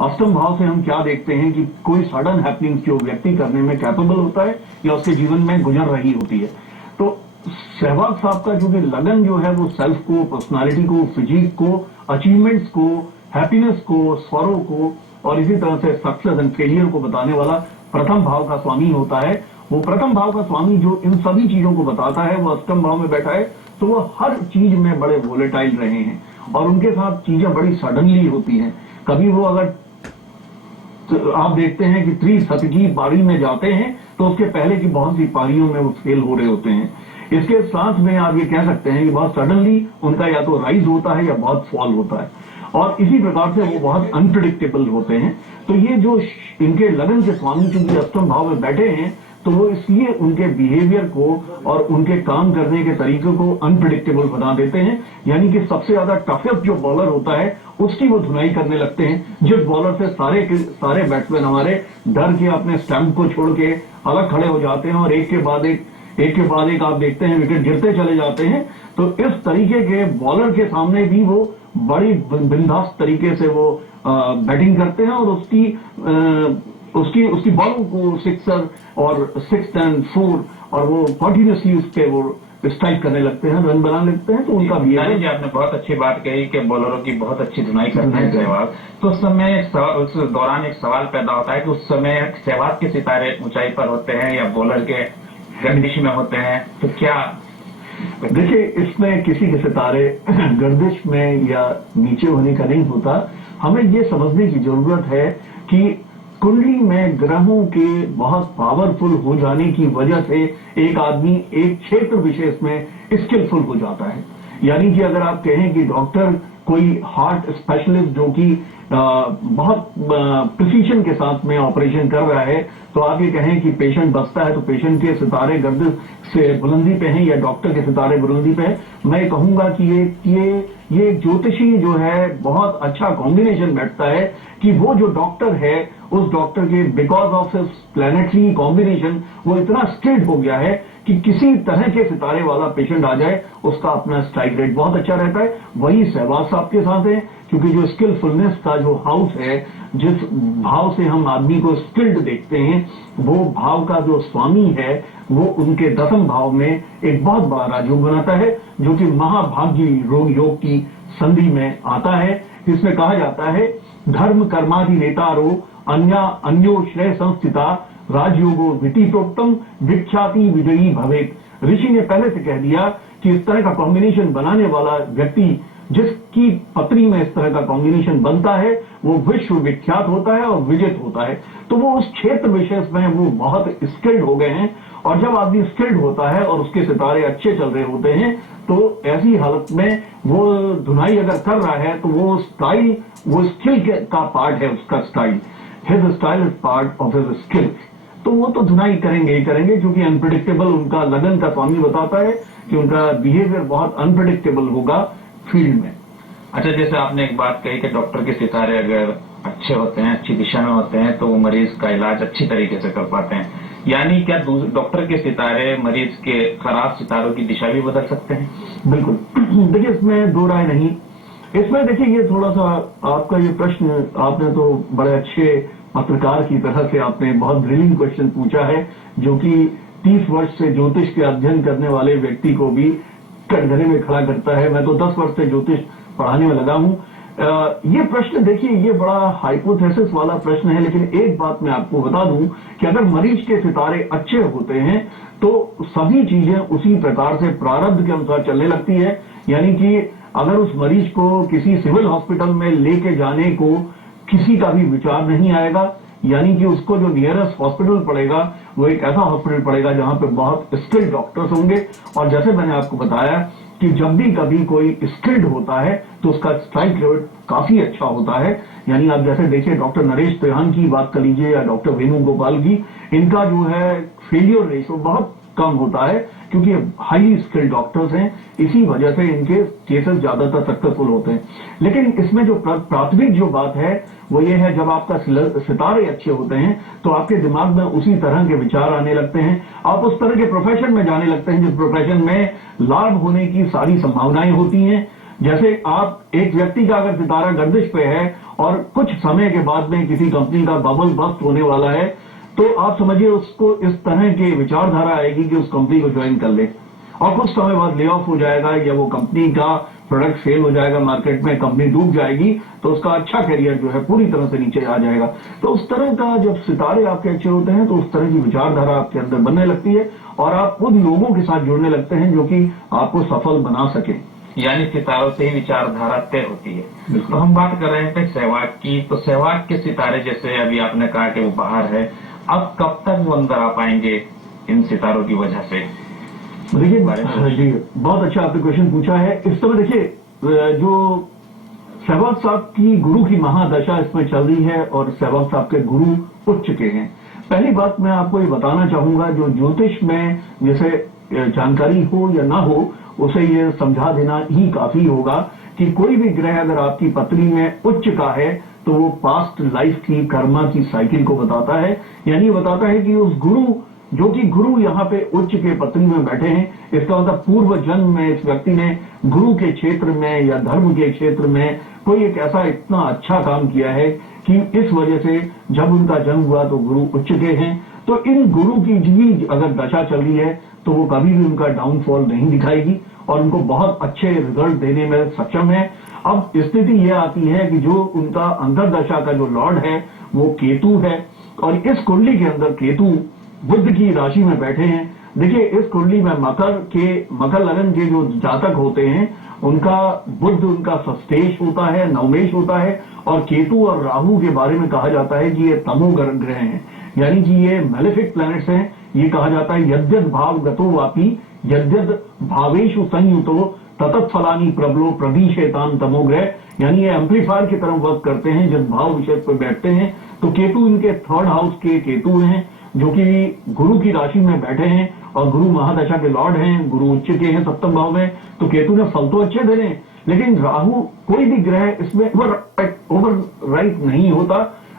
अष्टम भाव से हम क्या देखते हैं कि कोई सडन हैपनिंग जो व्यक्ति करने में कैपेबल होता है या उसके जीवन में गुजर रही होती है। तो सहवाग साहब का जो भी लगन जो है वो सेल्फ को, पर्सनालिटी को, फिजिक को, अचीवमेंट्स को, हैप्पीनेस को, स्वरों को और इसी तरह से सक्सेस एंड फेलियर को बताने वाला प्रथम भाव का स्वामी होता है। वो प्रथम भाव का स्वामी जो इन सभी चीजों को बताता है वो अष्टम भाव में बैठा है, तो वो हर चीज में बड़े वोलेटाइल रहे हैं और उनके साथ चीजें बड़ी सडनली होती हैं। कभी वो अगर तो आप देखते हैं कि त्रिशतकी पारी में जाते हैं तो उसके पहले की बहुत सी पारियों में वो फेल हो रहे होते हैं। इसके साथ में आप ये कह सकते हैं कि बहुत सडनली उनका या तो राइज होता है या बहुत फॉल होता है और इसी प्रकार से वो बहुत अनप्रिडिक्टेबल होते हैं। तो ये जो इनके लगन के स्वामी चूंकि अष्टम भाव में बैठे हैं तो वो इसलिए उनके बिहेवियर को और उनके काम करने के तरीके को अनप्रिडिक्टेबल बना देते हैं। यानी कि सबसे ज्यादा टफेस्ट जो बॉलर होता है उसकी वो धुनाई करने लगते हैं। जिस बॉलर से सारे बैट्समैन हमारे डर के अपने स्टंप को छोड़ के अलग खड़े हो जाते हैं और एक के बाद एक आप देखते हैं विकेट गिरते चले जाते हैं। तो इस तरीके के बॉलर के सामने भी वो बड़ी बिंदास तरीके से वो बैटिंग करते हैं और उसकी बॉलों को सिक्सर और 6 एंड 4 और वो कॉन्टिन्यूसली उस पे वो स्ट्राइक करने लगते हैं, रन बनाने लगते हैं। तो उनका भी जी आपने बहुत अच्छी बात कही कि बॉलरों की बहुत अच्छी धुनाई करते हैं सहवाग। तो उस समय उस दौरान एक सवाल पैदा होता है कि उस समय सहवाग के सितारे ऊंचाई पर होते हैं या बॉलर के गर्दिश में होते हैं, तो क्या देखिए इसमें किसी के सितारे गर्दिश में या नीचे होने का नहीं होता। हमें ये समझने की जरूरत है कि कुंडली में ग्रहों के बहुत पावरफुल हो जाने की वजह से एक आदमी एक क्षेत्र विशेष में स्किलफुल हो जाता है। यानी कि अगर आप कहें कि डॉक्टर कोई हार्ट स्पेशलिस्ट जो कि बहुत प्रिसीजन के साथ में ऑपरेशन कर रहा है तो आप ये कहें कि पेशेंट बचता है तो पेशेंट के सितारे गर्दिश से बुलंदी पे हैं या डॉक्टर के सितारे बुलंदी पे हैं। मैं कहूंगा कि ये ज्योतिषी जो है बहुत अच्छा कॉम्बिनेशन बैठता है कि वो जो डॉक्टर है उस डॉक्टर के because of his planetary combination वो इतना स्किल्ड हो गया है कि किसी तरह के सितारे वाला पेशेंट आ जाए उसका अपना स्ट्राइक रेट बहुत अच्छा रहता है। वही सहवाग साहब के साथ है क्योंकि जो स्किलफुलनेस का जो हाउस है, जिस भाव से हम आदमी को स्किल्ड देखते हैं वो भाव का जो स्वामी है वो उनके 10वें भाव में एक बहुत बड़ा राजयोग बनाता है जो कि महाभाग्य योग की संधि में आता है। इसमें कहा जाता है धर्म कर्मादि नेतारो अन्यो श्रेय संस्थिता राजयोगो विधि प्रोक्तम विख्याति विजयी भवेत। ऋषि ने पहले से कह दिया कि इस तरह का कॉम्बिनेशन बनाने वाला व्यक्ति जिसकी पत्री में इस तरह का कॉम्बिनेशन बनता है वो विश्व विख्यात होता है और विजित होता है। तो वो उस क्षेत्र विशेष में वो बहुत स्किल्ड हो गए हैं और जब आदमी स्किल्ड होता है और उसके सितारे अच्छे चल रहे होते हैं तो ऐसी हालत में वो धुनाई अगर कर रहा है तो वो स्टाइल वो स्किल का पार्ट है, उसका style his style is part of his skill. तो वो तो धुनाई करेंगे ही करेंगे क्योंकि अनप्रिडिक्टेबल उनका लगन का स्वामी बताता है कि उनका बिहेवियर बहुत अनप्रिडिक्टेबल होगा फील्ड में। अच्छा, जैसे आपने एक बात कही कि डॉक्टर के सितारे अगर अच्छे होते हैं, अच्छी दिशा में होते हैं तो वो मरीज का इलाज अच्छी तरीके से कर पाते हैं। यानी क्या डॉक्टर के सितारे मरीज के खराब सितारों की दिशा भी बदल सकते हैं? बिल्कुल। देखिए इसमें दो राय नहीं। इसमें देखिए ये थोड़ा सा आपका ये प्रश्न आपने तो बड़े अच्छे पत्रकार की तरह से आपने बहुत ब्रिलियंट क्वेश्चन पूछा है जो कि 30 वर्ष से ज्योतिष के अध्ययन करने वाले व्यक्ति को भी कटघरे में खड़ा करता है। मैं तो 10 वर्ष से ज्योतिष पढ़ाने में लगा हूं। ये प्रश्न देखिए ये बड़ा हाइपोथेसिस वाला प्रश्न है, लेकिन एक बात मैं आपको बता दूं कि अगर मरीज के सितारे अच्छे होते हैं तो सभी चीजें उसी प्रकार से प्रारब्ध के अनुसार चलने लगती है। यानी कि अगर उस मरीज को किसी सिविल हॉस्पिटल में लेके जाने को किसी का भी विचार नहीं आएगा। यानी कि उसको जो नियरेस्ट हॉस्पिटल पड़ेगा वो एक ऐसा हॉस्पिटल पड़ेगा जहां पे बहुत स्किल्ड डॉक्टर्स होंगे। और जैसे मैंने आपको बताया कि जब भी कभी कोई स्किल्ड होता है तो उसका स्ट्राइक रेट काफी अच्छा होता है। यानी आप जैसे देखिए डॉक्टर नरेश त्रिहान की बात कर लीजिए या डॉक्टर वेणुगोपाल की, इनका जो है फेलियर रेशो बहुत कम होता है क्योंकि हाईली स्किल्ड डॉक्टर्स हैं। इसी वजह से इनके केसेस ज्यादातर सक्सेसफुल होते हैं। लेकिन इसमें जो प्राथमिक जो बात है वो ये है जब आपका सितारे अच्छे होते हैं तो आपके दिमाग में उसी तरह के विचार आने लगते हैं। आप उस तरह के प्रोफेशन में जाने लगते हैं जिस प्रोफेशन में लाभ होने की सारी संभावनाएं होती हैं। जैसे आप एक व्यक्ति का अगर सितारा गर्दिश पे है और कुछ समय के बाद में किसी कंपनी का बबल बस्ट होने वाला है, तो आप समझिए उसको इस तरह की विचारधारा आएगी कि उस कंपनी को ज्वाइन कर ले, और कुछ समय बाद ले ऑफ हो जाएगा या वो कंपनी का प्रोडक्ट फेल हो जाएगा, मार्केट में कंपनी डूब जाएगी, तो उसका अच्छा करियर जो है पूरी तरह से नीचे आ जाएगा। तो उस तरह का जब सितारे आपके अच्छे होते हैं तो उस तरह की विचारधारा आपके अंदर बनने लगती है और आप उन लोगों के साथ जुड़ने लगते हैं जो कि आपको सफल बना सके। यानी सितारों से ही विचारधारा तय होती है। तो हम बात कर रहे थे सहवाग की, तो सहवाग के सितारे जैसे अभी आपने कहा कि वो बाहर है, अब कब तक वो अंदर आ पाएंगे इन सितारों की वजह से? देखिए जी, बहुत अच्छा आपने क्वेश्चन पूछा है। इस समय देखिए जो सहवाग साहब की गुरु की महादशा इसमें चल रही है और सहवाग साहब के गुरु उठ चुके हैं। पहली बात मैं आपको ये बताना चाहूंगा, जो ज्योतिष में जैसे जानकारी हो या ना हो उसे ये समझा देना ही काफी होगा कि कोई भी ग्रह अगर आपकी पत्नी में उच्च का है तो वो पास्ट लाइफ की कर्मा की साइकिल को बताता है। यानी बताता है कि उस गुरु, जो कि गुरु यहाँ पे उच्च के पत्नी में बैठे हैं, इसका मतलब पूर्व जन्म में इस व्यक्ति ने गुरु के क्षेत्र में या धर्म के क्षेत्र में कोई एक ऐसा इतना अच्छा काम किया है कि इस वजह से जब उनका जन्म हुआ तो गुरु उच्च के हैं। तो इन गुरु की भी अगर दशा चल रही है तो वो कभी भी उनका डाउनफॉल नहीं दिखाएगी और उनको बहुत अच्छे रिजल्ट देने में सक्षम है। अब स्थिति यह आती है कि जो उनका अंतर्दशा का जो लॉर्ड है वो केतु है और इस कुंडली के अंदर केतु बुध की राशि में बैठे हैं। देखिए इस कुंडली में मकर लगन के जो जातक होते हैं उनका बुध उनका सस्तेश होता है, नवमेश होता है, और केतु और राहु के बारे में कहा जाता है कि ये तमो ग्रह हैं, यानी कि ये मैलेफिक प्लैनेट्स हैं। ये कहा जाता है यद्यद भाव गतो वापी यद्यद भावेशु संयुतो ततत् फलानी प्रबलो प्रदीशेतान तमोग्रह, यानी ये एम्पलीफायर की तरह वर्क करते हैं जिस भाव विषय पर बैठते हैं। तो केतु इनके थर्ड हाउस के केतु हैं जो कि गुरु की राशि में बैठे हैं और गुरु महादशा के लॉर्ड हैं, गुरु उच्च के हैं सप्तम भाव में। तो केतु ने फल तो अच्छे दे रहे हैं, लेकिन राहु कोई भी ग्रह इसमें ओवर राइट नहीं होता।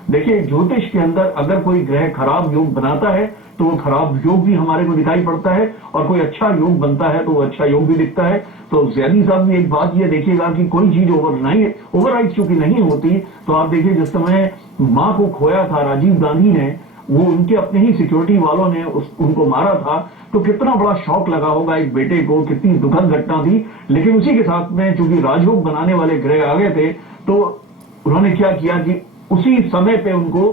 देखिए ज्योतिष के अंदर अगर कोई ग्रह खराब योग बनाता है तो वो खराब योग भी हमारे को दिखाई पड़ता है, और कोई अच्छा योग बनता है तो वो अच्छा योग भी दिखता है। तो ज़ैदी साहब भी एक बात ये देखिएगा कि कोई चीज ओवरराइट चूंकि नहीं होती, तो आप देखिए जिस समय मां को खोया था राजीव गांधी ने, वो उनके अपने ही सिक्योरिटी वालों ने उनको मारा था, तो कितना बड़ा शॉक लगा होगा एक बेटे को, कितनी दुखद घटना थी। लेकिन उसी के साथ में चूंकि राजयोग बनाने वाले ग्रह आ गए थे तो उन्होंने क्या किया कि उसी समय पे उनको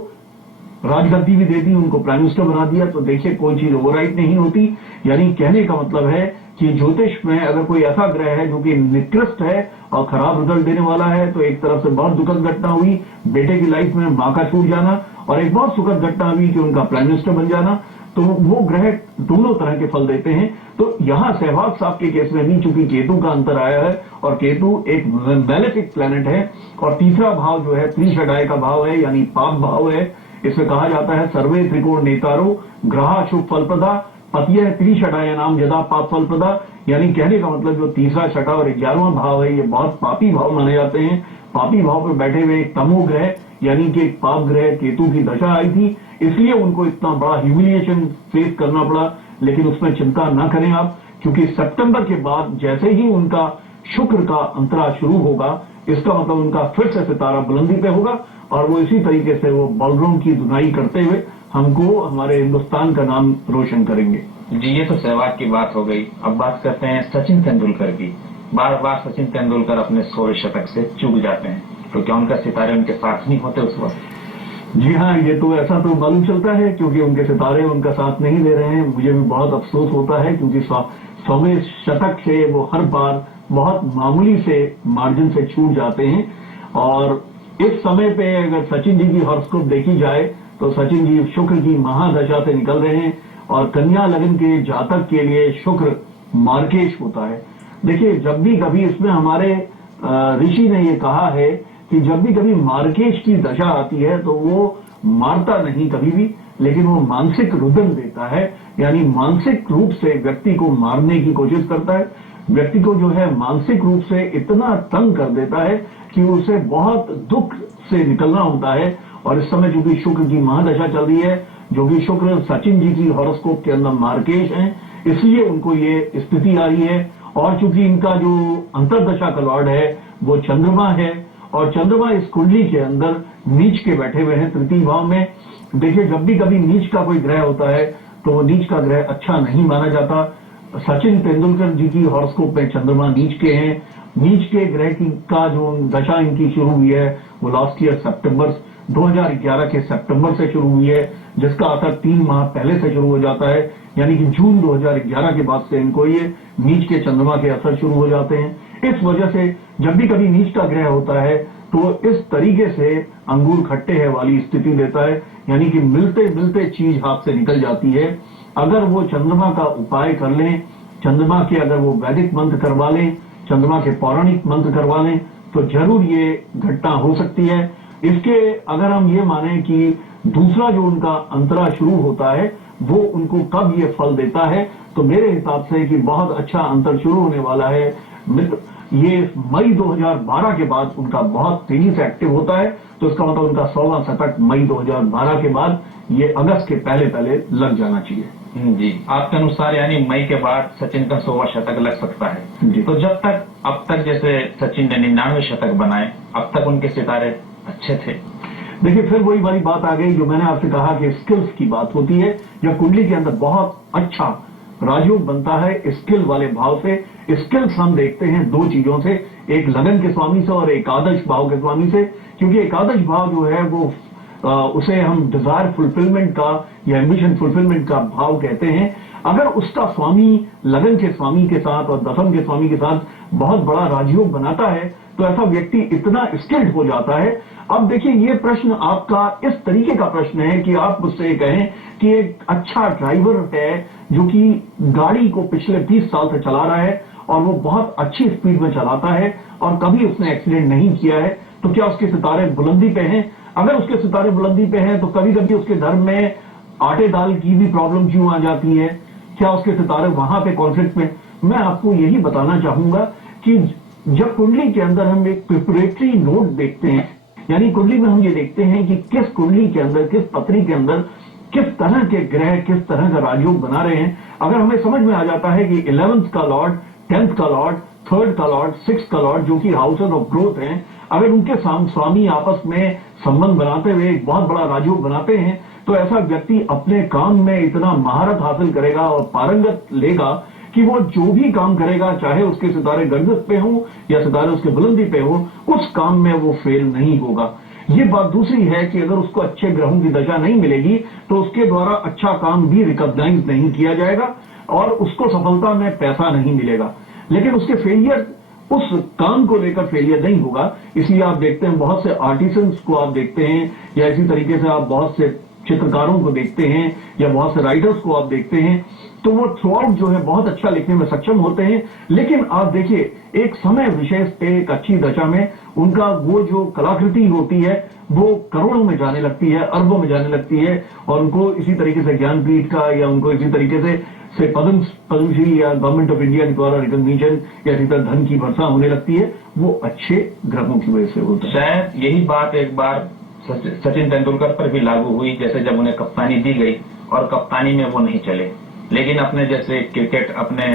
राजगद्दी भी दे दी, उनको प्राइम मिनिस्टर बना दिया। तो देखिए कोई चीज ओवरराइट नहीं होती। यानी कहने का मतलब है कि ज्योतिष में अगर कोई ऐसा ग्रह है जो कि निकृष्ट है और खराब रिजल्ट देने वाला है, तो एक तरफ से बहुत दुखद घटना हुई बेटे की लाइफ में मां का छूट जाना, और एक बहुत सुखद घटना हुई कि उनका प्राइम मिनिस्टर बन जाना। तो वो ग्रह दोनों तरह के फल देते हैं। तो यहां सहवाग साहब के केस में भी चूंकि केतु का अंतर आया है और केतु एक मैलेफिक प्लैनेट है, और तीसरा भाव जो है त्रिषडाय का भाव है, यानी पाप भाव है। इसमें कहा जाता है सर्वे त्रिकोण नेतारो ग्रहा शुभ फल प्रदा पतिय त्रिषडाय नाम यदा पाप फल प्रदा, यानी कहने का मतलब जो तीसरा, छठा और 11वां भाव है ये बहुत पापी भाव माने जाते हैं। पापी भाव पर बैठे हुए एक तमो ग्रह यानी कि एक पाप ग्रह केतु की दशा आई थी, इसलिए उनको इतना बड़ा ह्यूमिलिएशन फेस करना पड़ा। लेकिन उसमें चिंता न करें आप, क्योंकि सितंबर के बाद जैसे ही उनका शुक्र का अंतराल शुरू होगा, इसका मतलब उनका फिर से सितारा बुलंदी पे होगा और वो इसी तरीके से वो बलराम की धुनाई करते हुए हमको हमारे हिंदुस्तान का नाम रोशन करेंगे। जी, ये तो सहवाग की बात हो गई। अब बात करते हैं सचिन तेंदुलकर की। बार बार सचिन तेंदुलकर अपने 16 शतक से चूक जाते हैं, तो क्या उनका सितारे उनके साथ नहीं होते उस वक्त? जी हाँ, ये तो ऐसा तो मालूम चलता है क्योंकि उनके सितारे उनका साथ नहीं दे रहे हैं। मुझे भी बहुत अफसोस होता है क्योंकि 100वें शतक से वो हर बार बहुत मामूली से मार्जिन से छूट जाते हैं। और इस समय पे अगर सचिन जी की हॉरोस्कोप देखी जाए तो सचिन जी शुक्र की महादशा से निकल रहे हैं और कन्या लगन के जातक के लिए शुक्र मार्केश होता है। देखिए जब भी कभी इसमें हमारे ऋषि ने ये कहा है कि जब भी कभी मार्केश की दशा आती है तो वो मारता नहीं कभी भी, लेकिन वो मानसिक रुदन देता है, यानी मानसिक रूप से व्यक्ति को मारने की कोशिश करता है। व्यक्ति को जो है मानसिक रूप से इतना तंग कर देता है कि उसे बहुत दुख से निकलना होता है। और इस समय चूंकि शुक्र की महादशा चल रही है, जो कि शुक्र सचिन जी की हॉरोस्कोप के अंदर मार्केश है, इसलिए उनको ये स्थिति आ रही है। और चूंकि इनका जो अंतर्दशा का लॉर्ड है वो चंद्रमा है, और चंद्रमा इस कुंडली के अंदर नीच के बैठे हुए हैं तृतीय भाव में। देखिए, जब भी कभी नीच का कोई ग्रह होता है तो वो नीच का ग्रह अच्छा नहीं माना जाता। सचिन तेंदुलकर जी की हॉरोस्कोप में चंद्रमा नीच के हैं। नीच के ग्रह की का जो दशा इनकी शुरू हुई है वो लास्ट ईयर सितंबर 2011 के सितंबर से शुरू हुई है, जिसका असर 3 माह पहले से शुरू हो जाता है, यानी कि जून 2011 के बाद से इनको ये नीच के चंद्रमा के असर शुरू हो जाते हैं। इस वजह से जब भी कभी नीच का ग्रह होता है तो इस तरीके से अंगूर खट्टे है वाली स्थिति देता है, यानी कि मिलते मिलते चीज हाथ से निकल जाती है। अगर वो चंद्रमा का उपाय कर लें, चंद्रमा के अगर वो वैदिक मंत्र करवा लें, चंद्रमा के पौराणिक मंत्र करवा लें, तो जरूर ये घटना हो सकती है। इसके अगर हम ये माने कि दूसरा जो उनका अंतरा शुरू होता है वो उनको कब ये फल देता है, तो मेरे हिसाब से कि बहुत अच्छा अंतर शुरू होने वाला है। ये मई 2012 के बाद उनका बहुत तेजी से एक्टिव होता है, तो इसका मतलब उनका 100वां शतक मई 2012 के बाद ये अगस्त के पहले पहले लग जाना चाहिए। जी, आपके अनुसार यानी मई के बाद सचिन का 100वां शतक लग सकता है जी। तो जब तक अब तक जैसे सचिन ने 99 शतक बनाए, अब तक उनके सितारे अच्छे थे। देखिए, फिर वही वाली बात आ गई जो मैंने आपसे कहा कि स्किल्स की बात होती है। जब कुंडली के अंदर बहुत अच्छा राजयोग बनता है स्किल वाले भाव से, स्किल्स हम देखते हैं दो चीजों से, एक लगन के स्वामी से और एकादश भाव के स्वामी से। क्योंकि एकादश भाव जो है वो उसे हम डिजायर फुलफिलमेंट का या एम्बिशन फुलफिलमेंट का भाव कहते हैं। अगर उसका स्वामी लगन के स्वामी के साथ और दशम के स्वामी के साथ बहुत बड़ा राजयोग बनाता है तो ऐसा व्यक्ति इतना स्किल्ड हो जाता है। अब देखिए, ये प्रश्न आपका इस तरीके का प्रश्न है कि आप मुझसे कहें कि एक अच्छा ड्राइवर है जो कि गाड़ी को पिछले 30 साल से चला रहा है और वो बहुत अच्छी स्पीड में चलाता है और कभी उसने एक्सीडेंट नहीं किया है, तो क्या उसके सितारे बुलंदी पे हैं? अगर उसके सितारे बुलंदी पे हैं तो कभी कभी उसके धर्म में आटे दाल की भी प्रॉब्लम क्यों आ जाती है? क्या उसके सितारे वहां पे कॉन्फ्लिक्ट में? मैं आपको यही बताना चाहूंगा कि जब कुंडली के अंदर हम एक प्रिपरेटरी नोट देखते हैं, यानी कुंडली में हम ये देखते हैं कि किस कुंडली के अंदर, किस पत्री के अंदर किस तरह के ग्रह किस तरह का राजयोग बना रहे हैं। अगर हमें समझ में आ जाता है कि 11th का लॉर्ड, 10th का लॉर्ड, 3rd का लॉर्ड, 6th का लॉर्ड जो कि हाउसेस ऑफ ग्रोथ हैं, अगर उनके स्वामी आपस में संबंध बनाते हुए एक बहुत बड़ा राजयोग बनाते हैं तो ऐसा व्यक्ति अपने काम में इतना महारत हासिल करेगा और पारंगत लेगा कि वो जो भी काम करेगा, चाहे उसके सितारे गर्दश पे हो या सितारे उसके बुलंदी पे हो, उस काम में वो फेल नहीं होगा। ये बात दूसरी है कि अगर उसको अच्छे ग्रहों की दशा नहीं मिलेगी तो उसके द्वारा अच्छा काम भी रिकॉग्नाइज नहीं किया जाएगा और उसको सफलता में पैसा नहीं मिलेगा, लेकिन उसके फेलियर उस काम को लेकर फेलियर नहीं होगा। इसलिए आप देखते हैं बहुत से आर्टिसंस को आप देखते हैं, या इसी तरीके से आप बहुत से चित्रकारों को देखते हैं या बहुत से राइटर्स को आप देखते हैं, तो वो थ्रू आउट जो है बहुत अच्छा लिखने में सक्षम होते हैं, लेकिन आप देखिए एक समय विशेष पे एक अच्छी दशा में उनका वो जो कलाकृति होती है वो करोड़ों में जाने लगती है, अरबों में जाने लगती है, और उनको इसी तरीके से ज्ञानपीठ का या उनको इसी तरीके से पद्मश्री या गवर्नमेंट ऑफ इंडिया के द्वारा रिकॉग्निशन या इसी तरह धन की वर्षा होने लगती है। वो अच्छे ग्रहों की वजह से होता है। शायद यही बात एक बार सचिन तेंदुलकर पर भी लागू हुई, जैसे जब उन्हें कप्तानी दी गई और कप्तानी में वो नहीं चले, लेकिन अपने जैसे क्रिकेट अपने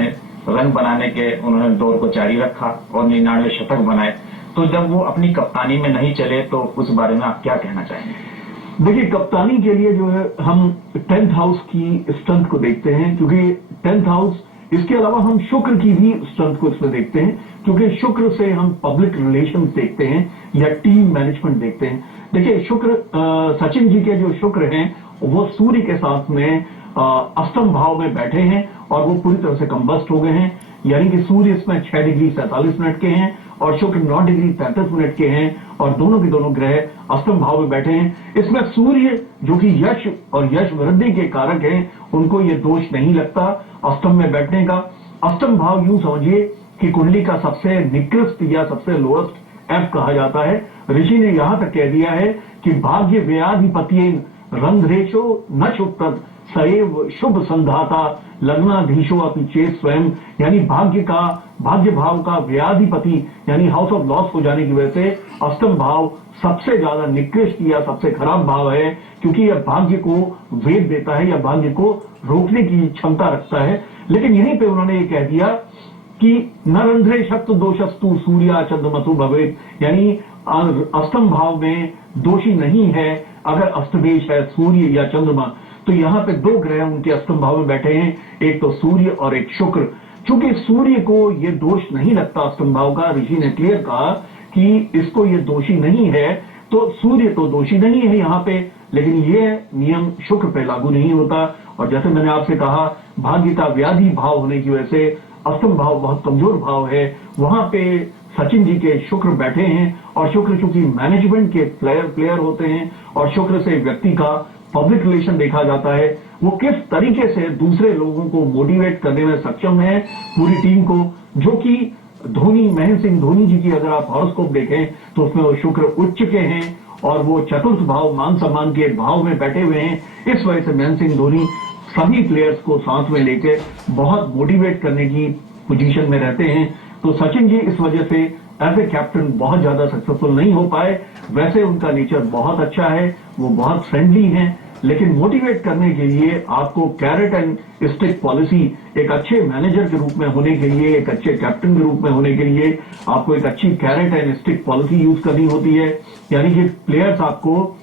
रन बनाने के उन्होंने दौर को जारी रखा और 99 शतक बनाए। तो जब वो अपनी कप्तानी में नहीं चले तो उस बारे में आप क्या कहना चाहेंगे? देखिए, कप्तानी के लिए जो है हम 10th हाउस की स्ट्रेंथ को देखते हैं, क्योंकि 10th हाउस, इसके अलावा हम शुक्र की भी स्ट्रेंथ को इसमें देखते हैं, क्योंकि शुक्र से हम पब्लिक रिलेशंस देखते हैं या टीम मैनेजमेंट देखते हैं। देखिए, शुक्र सचिन जी के जो शुक्र हैं वो सूर्य के साथ में अष्टम भाव में बैठे हैं और वो पूरी तरह से कंबस्ट हो गए हैं, यानी कि सूर्य इसमें 6 डिग्री 47 मिनट के हैं और शुक्र 9 डिग्री 33 मिनट के हैं, और दोनों के दोनों ग्रह अष्टम भाव में बैठे हैं। इसमें सूर्य जो कि यश और यश वृद्धि के कारक हैं, उनको ये दोष नहीं लगता अष्टम में बैठने का। अष्टम भाव यूं समझिए कि कुंडली का सबसे निकृष्ट या सबसे लोएस्ट एफ कहा जाता है। ऋषि ने यहां तक कह दिया है कि भाग्य व्ययाधिपति रंध्रेशो न शुभ सैव शुभ संधाता लग्नाधीशो अपनी चेत स्वयं, यानी भाग्य भाव का व्ययाधिपति यानी हाउस ऑफ लॉस हो जाने की वजह से अष्टम भाव सबसे ज्यादा निकृष्ट या सबसे खराब भाव है, क्योंकि यह भाग्य को वेग देता है या भाग्य को रोकने की क्षमता रखता है। लेकिन यहीं पे उन्होंने ये कह दिया कि नरंध्रे शक्त दोषस्तु सूर्या चंद्रमसु भवेत, यानी अष्टम भाव में दोषी नहीं है अगर अष्टदेश है सूर्य या चंद्रमा। तो यहां पे दो ग्रह उनके अष्टम भाव में बैठे हैं, एक तो सूर्य और एक शुक्र। चूंकि सूर्य को ये दोष नहीं लगता अष्टम भाव का, ऋषि ने क्लियर कहा कि इसको ये दोषी नहीं है, तो सूर्य तो दोषी नहीं है यहाँ पे, लेकिन ये नियम शुक्र पे लागू नहीं होता। और जैसे मैंने आपसे कहा, भाग्यता व्याधि भाव होने की वजह से अष्टम भाव बहुत कमजोर भाव है, वहां पे सचिन जी के शुक्र बैठे हैं। और शुक्र चूंकि मैनेजमेंट के प्लेयर होते हैं, और शुक्र से व्यक्ति का पब्लिक रिलेशन देखा जाता है, वो किस तरीके से दूसरे लोगों को मोटिवेट करने में सक्षम है पूरी टीम को, जो कि धोनी, महेंद्र सिंह धोनी जी की अगर आप हॉरोस्कोप देखें तो उसमें वो शुक्र उच्च के हैं और वो चतुर्थ भाव मान सम्मान के भाव में बैठे हुए हैं। इस वजह से महेंद्र सिंह धोनी सभी प्लेयर्स को साथ में लेकर बहुत मोटिवेट करने की पोजीशन में रहते हैं। तो सचिन जी इस वजह से एज ए कैप्टन बहुत ज्यादा सक्सेसफुल नहीं हो पाए। वैसे उनका नेचर बहुत अच्छा है, वो बहुत फ्रेंडली हैं, लेकिन मोटिवेट करने के लिए आपको कैरेट एंड स्टिक पॉलिसी, एक अच्छे मैनेजर के रूप में होने के लिए, एक अच्छे कैप्टन के रूप में होने के लिए आपको एक अच्छी carrot and stick policy use करनी होती है। यानी कि प्लेयर्स आपको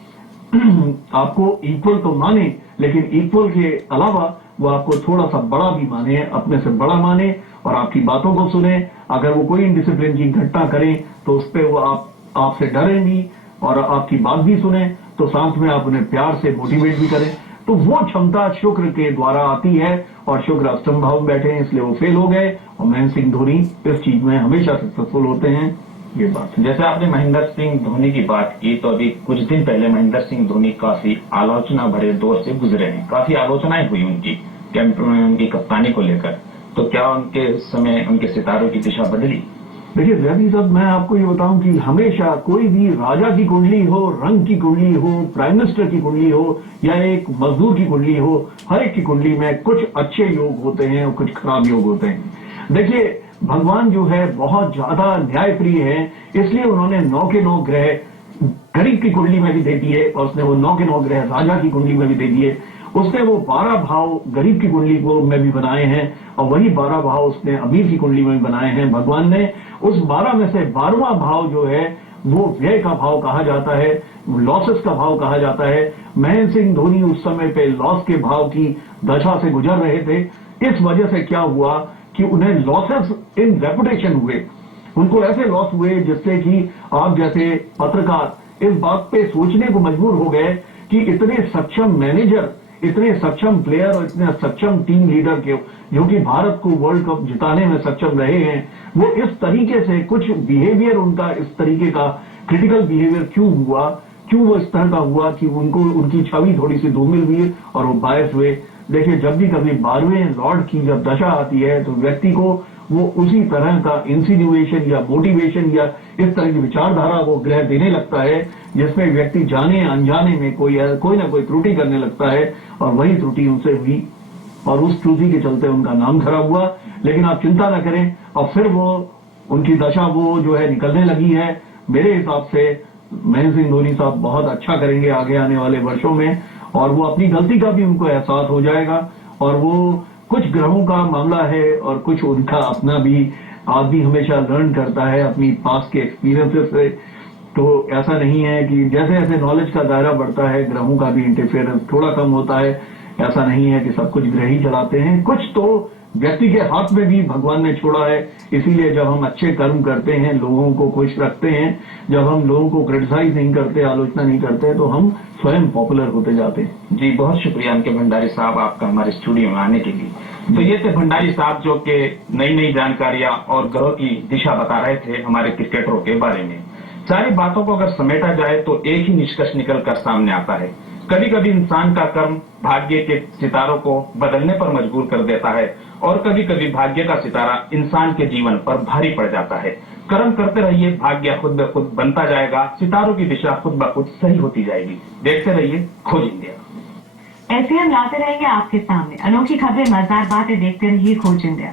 इक्वल तो माने, लेकिन इक्वल के अलावा वो आपको थोड़ा सा बड़ा भी माने, अपने से बड़ा माने और आपकी बातों को सुने। अगर वो कोई इनडिसिप्लिन की घटना करें तो उस पर वो आपसे डरेंगी और आपकी बात भी सुने, तो साथ में आप उन्हें प्यार से मोटिवेट भी करें। तो वो क्षमता शुक्र के द्वारा आती है, और शुक्र अष्टम भाव में बैठे हैं इसलिए वो फेल हो गए, और महेंद्र सिंह धोनी इस चीज में हमेशा सक्सेसफुल होते हैं। ये बात जैसे आपने महेंद्र सिंह धोनी की बात की, तो अभी कुछ दिन पहले महेंद्र सिंह धोनी काफी आलोचना भरे दौर से गुजरे हैं, काफी आलोचनाएं हुई उनकी कप्तानी को लेकर। तो क्या उनके समय उनके सितारों की दिशा बदली? देखिए रवि साहब, मैं आपको ये बताऊं कि हमेशा कोई भी राजा की कुंडली हो, रंग की कुंडली हो, प्राइम मिनिस्टर की कुंडली हो या एक मजदूर की कुंडली हो, हर एक की कुंडली में कुछ अच्छे योग होते हैं और कुछ खराब योग होते हैं। देखिए भगवान जो है बहुत ज्यादा न्यायप्रिय है, इसलिए उन्होंने 9 के 9 ग्रह गरीब की कुंडली में भी दे दिए, और उसने वो 9 के 9 ग्रह राजा की कुंडली में भी दे दिए। उसने वो 12 भाव गरीब की कुंडली को में भी बनाए हैं, और वही 12 भाव उसने अमीर की कुंडली में भी बनाए हैं भगवान ने। उस 12 में से 12वां भाव जो है वो व्यय का भाव कहा जाता है, लॉसेस का भाव कहा जाता है। महेंद्र सिंह धोनी उस समय पे लॉस के भाव की दशा से गुजर रहे थे। इस वजह से क्या हुआ कि उन्हें लॉसेस इन रेपुटेशन हुए, उनको ऐसे लॉस हुए जिससे कि आप जैसे पत्रकार इस बात पे सोचने को मजबूर हो गए कि इतने सक्षम मैनेजर, इतने सक्षम प्लेयर और इतने सक्षम टीम लीडर के जो कि भारत को वर्ल्ड कप जिताने में सक्षम रहे हैं, वो इस तरीके से कुछ बिहेवियर, उनका इस तरीके का क्रिटिकल बिहेवियर क्यों हुआ, क्यों वो इस तरह का हुआ कि उनको उनकी छवि थोड़ी सी धूमिल हुई और वो बायस हुए। देखिए जब भी कभी 12वें लॉर्ड की जब दशा आती है तो व्यक्ति को वो उसी तरह का इंसिनुएशन या मोटिवेशन या इस तरह की विचारधारा वो ग्रह देने लगता है, जिसमें व्यक्ति जाने अनजाने में कोई ना कोई त्रुटि करने लगता है, और वही त्रुटि उनसे हुई और उस त्रुटि के चलते उनका नाम खराब हुआ। लेकिन आप चिंता न करें, और फिर वो उनकी दशा वो जो है निकलने लगी है। मेरे हिसाब से महेंद्र सिंह धोनी साहब बहुत अच्छा करेंगे आगे आने वाले वर्षों में, और वो अपनी गलती का भी उनको एहसास हो जाएगा। और वो कुछ ग्रहों का मामला है और कुछ उनका अपना भी, आदमी हमेशा लर्न करता है अपनी पास के एक्सपीरियंसेस से। तो ऐसा नहीं है कि जैसे जैसे नॉलेज का दायरा बढ़ता है ग्रहों का भी इंटरफेरेंस थोड़ा कम होता है। ऐसा नहीं है कि सब कुछ ग्रह ही चलाते हैं, कुछ तो व्यक्ति के हाथ में भी भगवान ने छोड़ा है। इसीलिए जब हम अच्छे कर्म करते हैं, लोगों को खुश रखते हैं, जब हम लोगों को क्रिटिसाइज नहीं करते, आलोचना नहीं करते, तो हम स्वयं पॉपुलर होते जाते हैं। जी बहुत शुक्रिया अंकित भंडारी साहब आपका हमारे स्टूडियो में आने के लिए। तो ये थे भंडारी साहब जो कि नई नई जानकारियां और ग्रहों की दिशा बता रहे थे हमारे क्रिकेटरों के बारे में। सारी बातों को अगर समेटा जाए तो एक ही निष्कर्ष निकल कर सामने आता है, कभी कभी इंसान का कर्म भाग्य के सितारों को बदलने पर मजबूर कर देता है, और कभी कभी भाग्य का सितारा इंसान के जीवन पर भारी पड़ जाता है। कर्म करते रहिए, भाग्य खुद ब खुद बनता जाएगा, सितारों की दिशा खुद ब खुद सही होती जाएगी। देखते रहिए खोज इंडिया। ऐसे हम लाते रहेंगे आपके सामने अनोखी खबरें, मजेदार बातें। देखते रहिए खोज इंडिया।